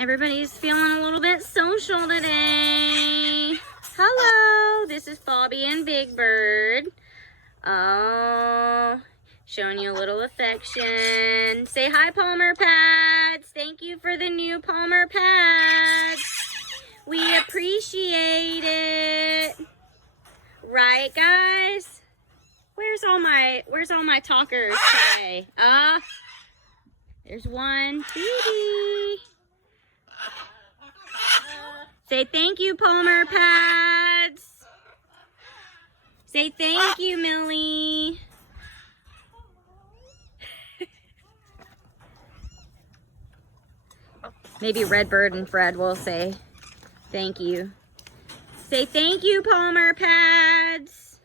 Everybody's feeling a little bit social today. Hello, this is Bobby and Big Bird. Oh, showing you a little affection. Say hi, Palmer Pads. Thank you for the new Palmer Pads. We appreciate it. Right, guys? Where's all my talkers today? There's one. Baby. Say thank you, Palmer Pads. Say thank you, Millie. Maybe Redbird and Fred will say thank you. Say thank you, Palmer Pads.